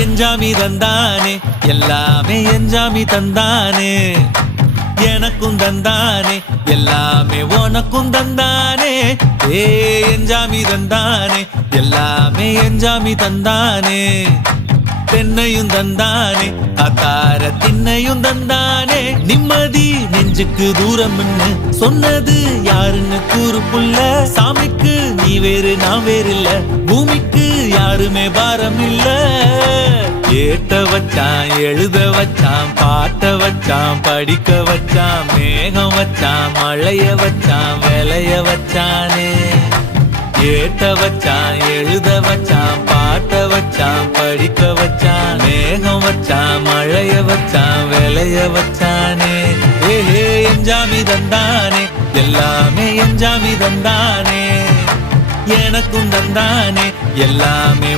எஞ்சாமி தந்தானே எல்லாமே எஞ்சாமி தந்தானே எனக்கும் தந்தானே எல்லாமே உனக்கும் தந்தானே ஏ எஞ்சாமி தந்தானே எல்லாமே எஞ்சாமி தந்தானே தென்னையும் தந்தானே அத்தார திண்ணையும் தந்தானே நிம்மதி நெஞ்சுக்கு தூரம்னு சொன்னது யாருன்னு கூறு புள்ள சாமிக்கு நீ வேறு நான் வேறு இல்ல பூமிக்கு யாருமே பாரம் இல்ல ஏத்த வச்சான் எழுத வச்சான் பாட்ட வச்சான் படிக்க வச்சான் மேகம் வச்சான் மழைய வச்சான் விளைய வச்சானே ஏத்த வச்சான் எழுத வச்சான் பாட்ட வச்சான் படிக்க வச்சான் மேகம் வச்சான் மழைய வச்சான் விளைய வச்சானே ஏஹே எஞ்சாமி தந்தானே எல்லாமே எஞ்சாமி தந்தானே எனக்கும் தந்தானே எல்லாமே